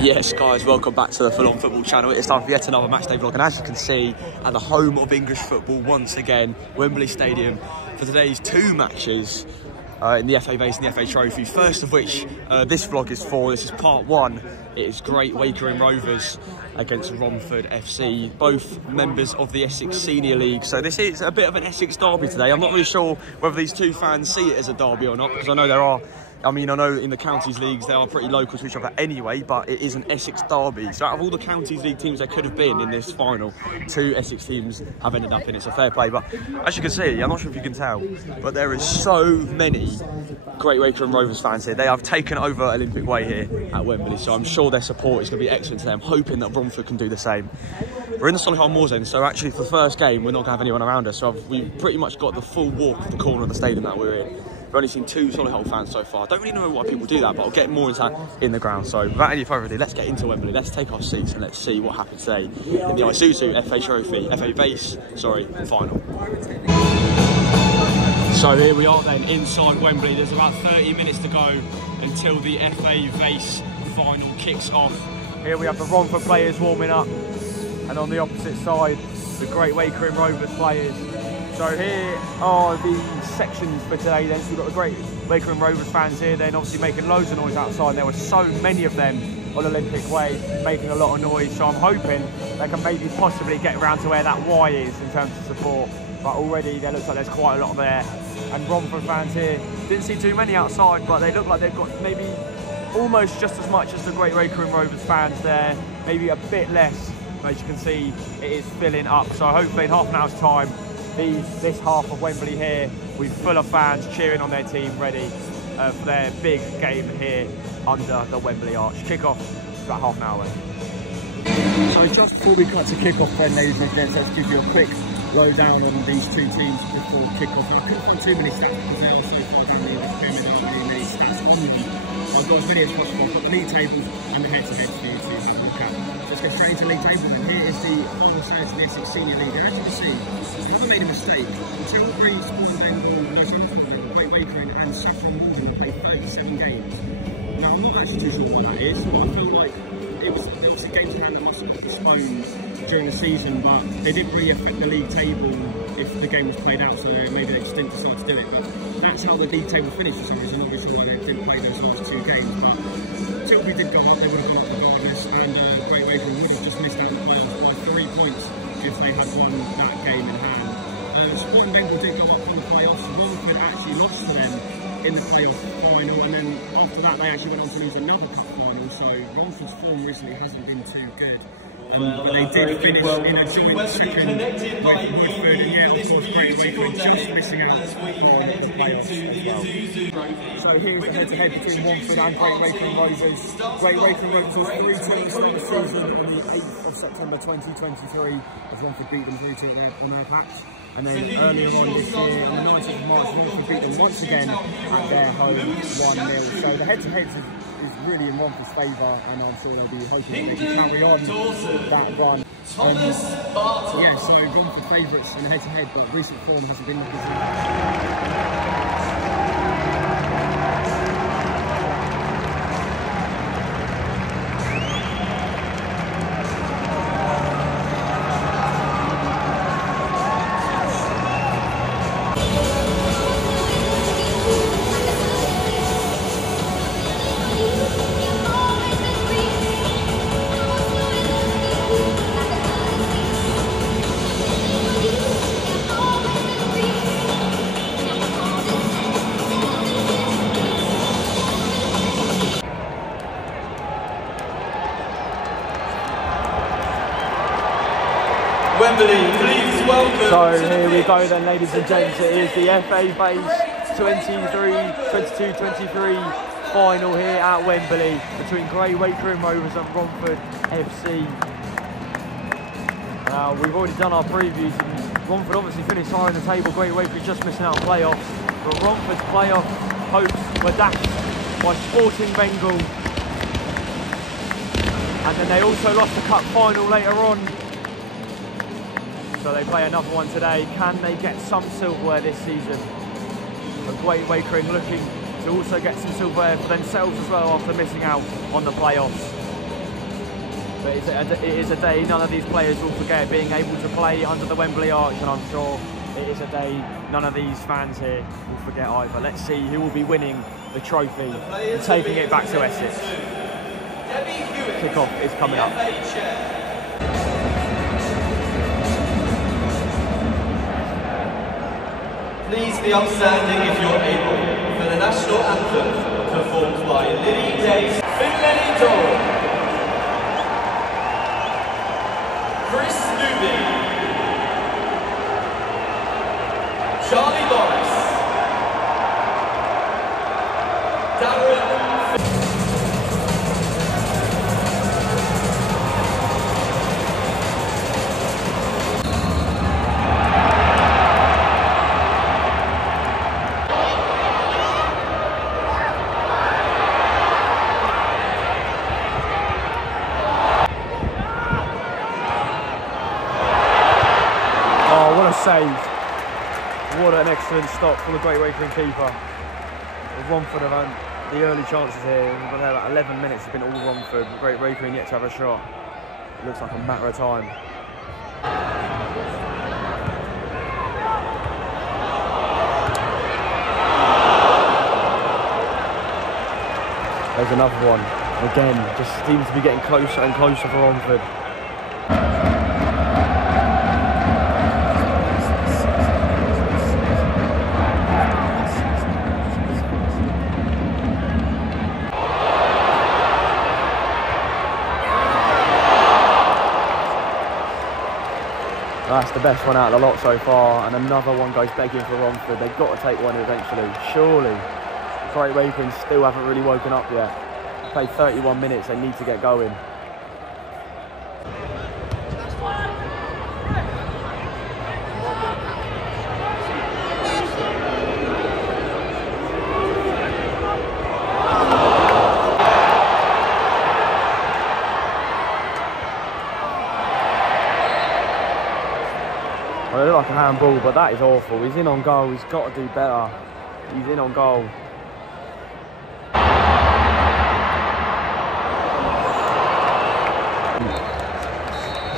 Yes guys, welcome back to the Full On Football channel. It's time for yet another matchday vlog, and as you can see, at the home of English football once again, Wembley Stadium, for today's two matches in the FA Vase and the FA Trophy. First of which this vlog is for. This is part one. It is Great Wakering Rovers against Romford FC, both members of the Essex Senior League. So this is a bit of an Essex derby today. I'm not really sure whether these two fans see it as a derby or not, because I know there are, I know in the counties leagues they are pretty local to each other anyway, but it is an Essex derby. So out of all the counties league teams there could have been in this final, two Essex teams have ended up in it. So fair play. But as you can see, I'm not sure if you can tell, but there is so many Great Wakering Rovers fans here. They have taken over Olympic Way here at Wembley, so I'm sure their support is going to be excellent today. I'm hoping that Romford can do the same. We're in the Solihull Moors End, so actually for the first game we're not going to have anyone around us, so we've pretty much got the full walk of the corner of the stadium that we're in. We've only seen two Solihull fans so far. I don't really know why people do that, but I'll get more into that in the ground. So without any further ado, let's get into Wembley. Let's take our seats and let's see what happens today in the Isuzu FA Trophy, FA Vase, final. So here we are then inside Wembley. There's about 30 minutes to go until the FA Vase final kicks off. Here we have the Romford players warming up, and on the opposite side, the Great Wakering Rovers players. So here are the sections for today then. So we've got the Great Wakering Rovers fans here, then obviously making loads of noise outside. There were so many of them on Olympic Way, making a lot of noise. So I'm hoping they can maybe possibly get around to where that Y is in terms of support. But already there looks like there's quite a lot there. And Romford fans here, didn't see too many outside, but they look like they've got maybe almost just as much as the Great Wakering Rovers fans there, maybe a bit less. But as you can see, it is filling up. So hopefully in half an hour's time, this half of Wembley here, we're full of fans cheering on their team, ready for their big game here under the Wembley Arch. Kick-off about half an hour away. So just before we cut to kick-off then, ladies and gents, let's give you a quick lowdown on these two teams before kick-off. Now, I couldn't find too many stats because they are so far down the pyramid, aren't really many stats on them. I've got as many as possible. I've got the league tables and the head-to-head for you to have a look at. Let's get straight into the league table, and here is the final standings in the Essex Senior League. And as you can see, I haven't made a mistake. Until Great Wakering and Saffron Walden have played 37 games. Now, I'm not actually too sure why that is, but I felt like there was a games in hand that must have been postponed during the season, but they didn't really affect the league table if the game was played out, so maybe they just didn't decide to do it. But that's how the league table finished for some reason. I'm not really sure why they didn't play those last two games, but Tilbury did go up, they would have gone up regardless, and Great Wakering would have just missed out on the playoffs by 3 points if they had won that game in hand. Sport and Bengal did go up on the playoffs. Romford actually lost to them in the playoff final, and then after that they actually went on to lose another cup final, so Romford's form recently hasn't been too good. But they did finish in a joint second with Watford, and yeah, of course Great Wakering just missing out on the playoffs as well. So here's the head-to-head between Romford and Great Wakering Rovers. Great Wakering Rovers was 3-2 in the season on the 8th of September 2023, as Romford beat them 3-2 on their patch. And then earlier on this year, on the 19th of March, Romford beat them once again at their home 1-0. So the head-to-head is really in Romford's favour, and I'm sure they'll be hoping that they can carry on that run. Yeah, so Romford favourites in the head-to-head, but recent form hasn't been like this. Wembley, please welcome. So here we go then, ladies and gents. It is the FA Vase 22-23 final here at Wembley between Great Wakering Rovers and Romford FC. Now, we've already done our previews, and Romford obviously finished high in the table. Great Wakering just missing out on playoffs, but Romford's playoff hopes were dashed by Sporting Bengal, and then they also lost the cup final later on. So they play another one today. Can they get some silverware this season? But Great Wakering looking to also get some silverware for themselves as well after missing out on the playoffs. But it is a day none of these players will forget, being able to play under the Wembley Arch, and I'm sure it is a day none of these fans here will forget either. Let's see who will be winning the trophy and taking it back to Essex. Kick-off is coming up. Please be upstanding if you're able for the national anthem performed by Lily Day, Finlay Dole, Chris Newby, Charlie Morris, Darren. Saved. What an excellent stop from the Great Wakering keeper. Romford have had the early chances here. We've got about 11 minutes. It's been all Romford. Great Wakering yet to have a shot. It looks like a matter of time. There's another one. Again, just seems to be getting closer and closer for Romford. That's the best one out of the lot so far, and another one goes begging for Romford. They've got to take one eventually, surely. Great Wakering still haven't really woken up yet. They played 31 minutes, they need to get going. Well, it looked like a handball, but that is awful. He's in on goal, he's got to do better. He's in on goal.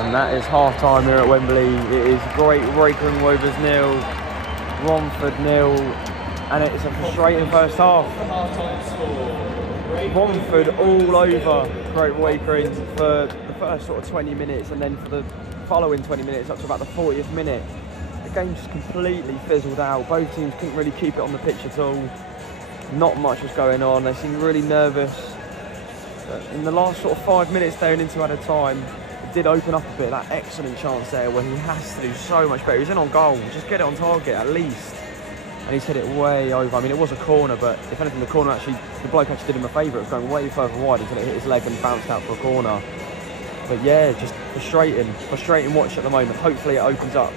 And that is half-time here at Wembley. It is Great Wakering Rovers 0, Romford 0, and it's a frustrating first half. Romford all over Great Wakering for the first sort of 20 minutes, and then for the following 20 minutes up to about the 40th minute. The game just completely fizzled out. Both teams couldn't really keep it on the pitch at all. Not much was going on. They seemed really nervous. In the last sort of 5 minutes there and into added time, it did open up a bit. That excellent chance there where he has to do so much better. He's in on goal. Just get it on target at least. And he's hit it way over. I mean, it was a corner, but if anything, the corner actually, the bloke actually did him a favour. It was going way further wide until it hit his leg and bounced out for a corner. But yeah, just frustrating watch at the moment. Hopefully it opens up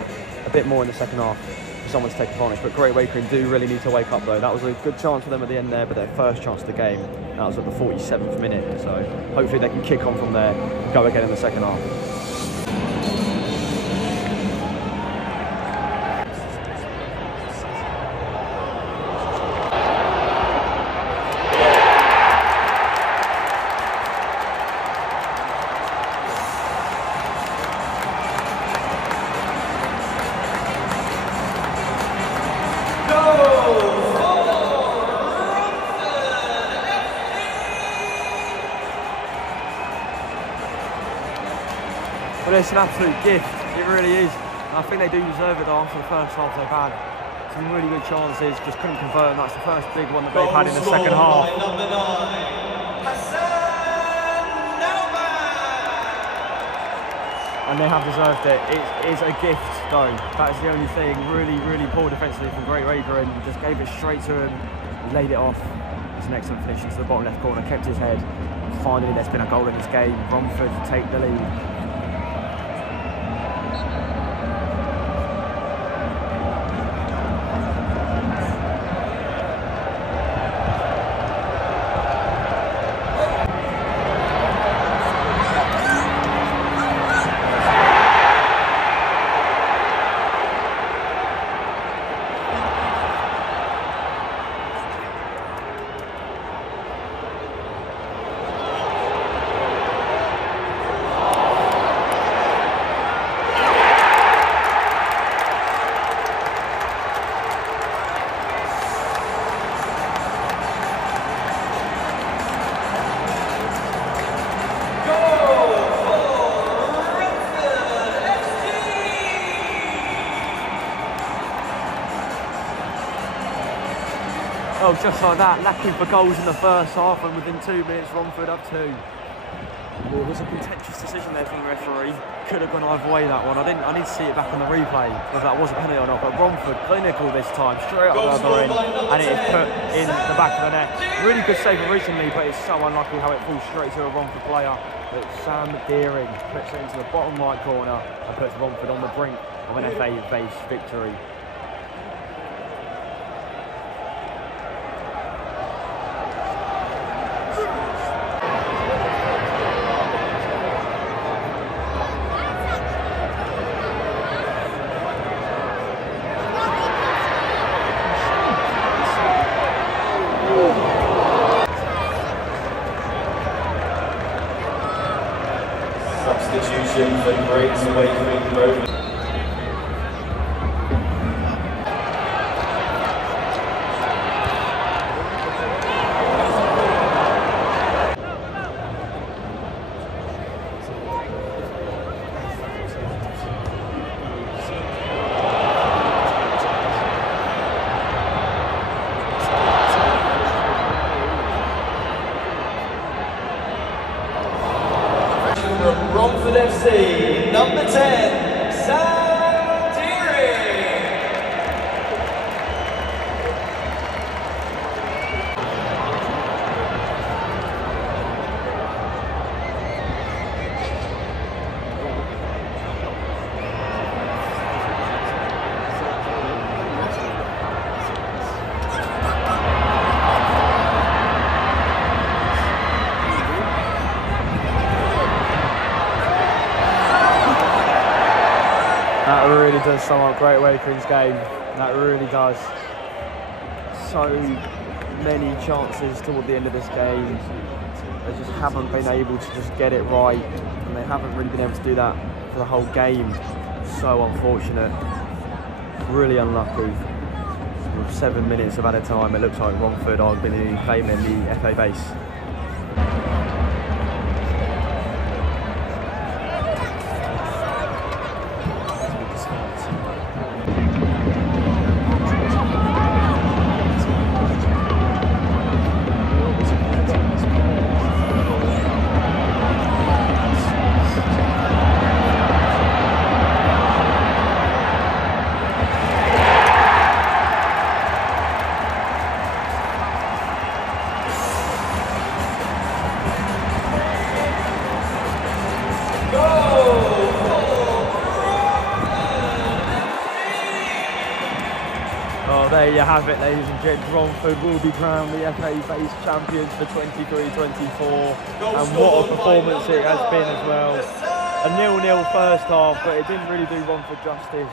a bit more in the second half for someone to take advantage. But Great Wakering do really need to wake up though. That was a good chance for them at the end there, but their first chance of the game, that was at the 47th minute. So hopefully they can kick on from there and go again in the second half. Well, it's an absolute gift, it really is. And I think they do deserve it though after the first half they've had. Some really good chances, just couldn't convert, and that's the first big one that they've had in the second half. And they have deserved it. It is a gift though, that is the only thing. Really, really poor defensively from Great Wakering, and just gave it straight to him, laid it off. It's an excellent finish into the bottom left corner, kept his head. And finally there's been a goal in this game. Romford take the lead. just like that, lacking for goals in the first half, and within 2 minutes, Romford up 2. It was a contentious decision there from the referee. Could have gone either way, that one. I need to see it back on the replay whether that was a penalty or not. But Romford clinical this time, straight up the other end, and it is put in the back of the net. Really good save originally, but it's so unlucky how it falls straight to a Romford player. But Sam Deering puts it into the bottom right corner and puts Romford on the brink of an FA Vase victory. Substitution for Great Wakering Romford. Romford FC, number 10, Sam Deering. That really does sum up Great Wakering's game. That really does. So many chances toward the end of this game. They just haven't been able to just get it right, and they haven't really been able to do that for the whole game. So unfortunate. Really unlucky. With 7 minutes of added time, it looks like Romford are going to be claiming the FA Vase. Oh, there you have it, ladies and gents. Romford will be crowned the FA Vase champions for 23-24, and what a performance it has been as well. A 0-0 first half, but it didn't really do Romford justice.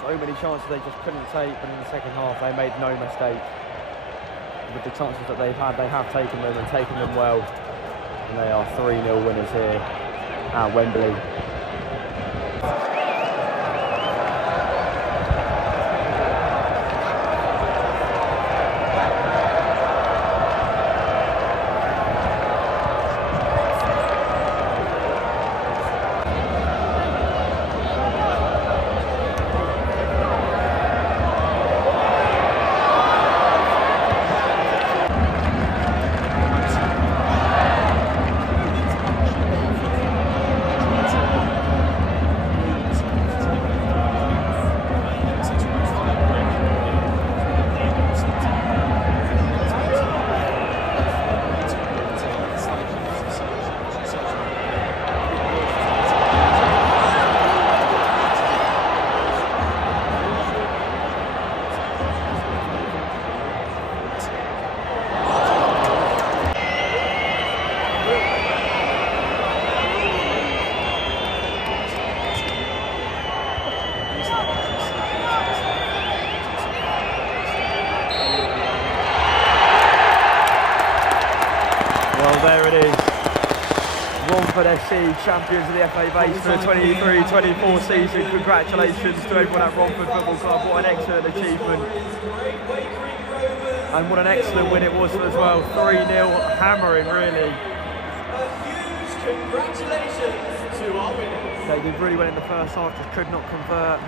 So many chances they just couldn't take, but in the second half they made no mistake. With the chances that they've had, they have taken them and taken them well, and they are 3-0 winners here at Wembley. There it is. Romford FC champions of the FA Vase for the 23-24 season. Congratulations to everyone at Romford Football Club. What an excellent achievement. And what an excellent win it was as well. 3-0, hammering really. A huge congratulations to our winners. They did really well in the first half, just could not convert.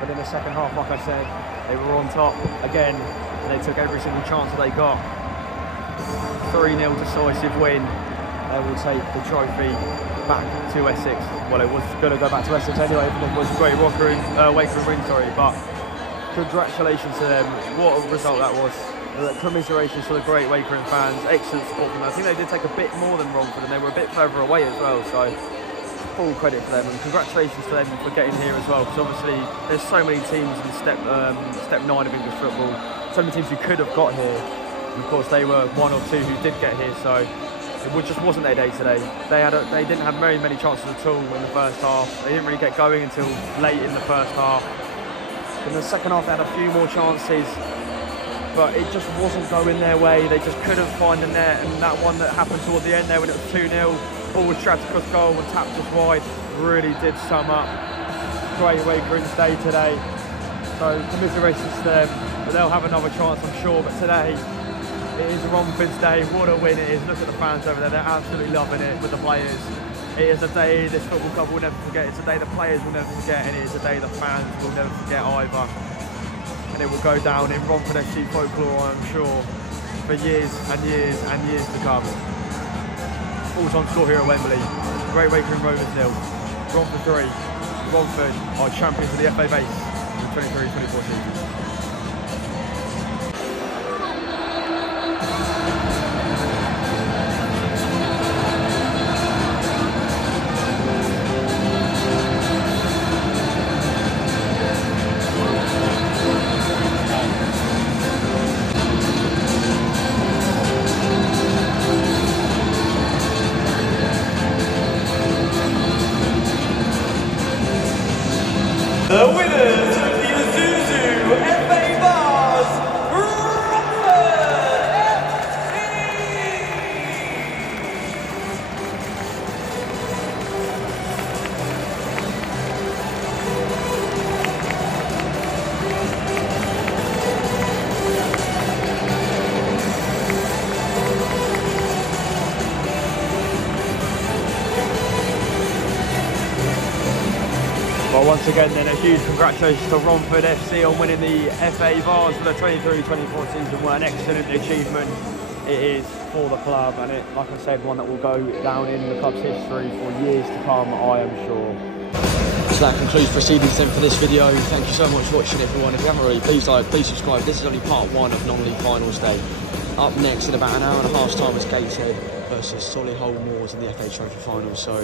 But in the second half, like I said, they were on top again, and they took every single chance that they got. 3-0 decisive win. They will take the trophy back to Essex. Well, it was going to go back to Essex anyway, but it was a great Wakering win, sorry. But congratulations to them. What a result that was. Commiserations to the great Wakering fans. Excellent support from them. I think they did take a bit more than Romford, and they were a bit further away as well. So full credit for them, and congratulations to them for getting here as well. Because obviously there's so many teams in step 9 of English football. So many teams who could have got here. And of course, they were 1 or 2 who did get here. So it just wasn't their day today. They didn't have very many chances at all in the first half. They didn't really get going until late in the first half. In the second half, they had a few more chances, but it just wasn't going their way. They just couldn't find the net, and that one that happened toward the end there when it was 2-0, ball was trapped across goal and tapped just wide, really did sum up great Wakering's day today. So commiserations to them, but they'll have another chance, I'm sure. But today, it is Romford's day. What a win it is. Look at the fans over there, they're absolutely loving it with the players. It is a day this football club will never forget. It's a day the players will never forget, and it is a day the fans will never forget either. And it will go down in Romford FC folklore, I'm sure, for years and years and years to come. Full-time score here at Wembley. Great Wakering Rovers 0, Romford 3. Romford are champions of the FA Vase in the 23-24 season. The winners of the Isuzu FA Vase, Romford FC! Well, once again then, a huge congratulations to Romford FC on winning the FA Vase for the 23-24 season. What an excellent achievement it is for the club, and it, like I said, one that will go down in the club's history for years to come, I am sure. So that concludes proceedings then for this video. Thank you so much for watching, everyone. If you haven't already, please like, please subscribe. This is only part 1 of non-league finals day. Up next in about an hour and a half's time is Gateshead versus Solihull Moors in the FA Trophy final. So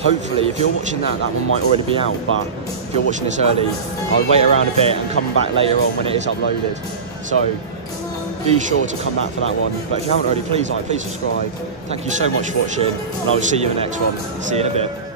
hopefully, if you're watching that one might already be out, but if you're watching this early, I'll wait around a bit and come back later on when it is uploaded. So be sure to come back for that one. But if you haven't already, please like, please subscribe. Thank you so much for watching, and I will see you in the next one. See you in a bit.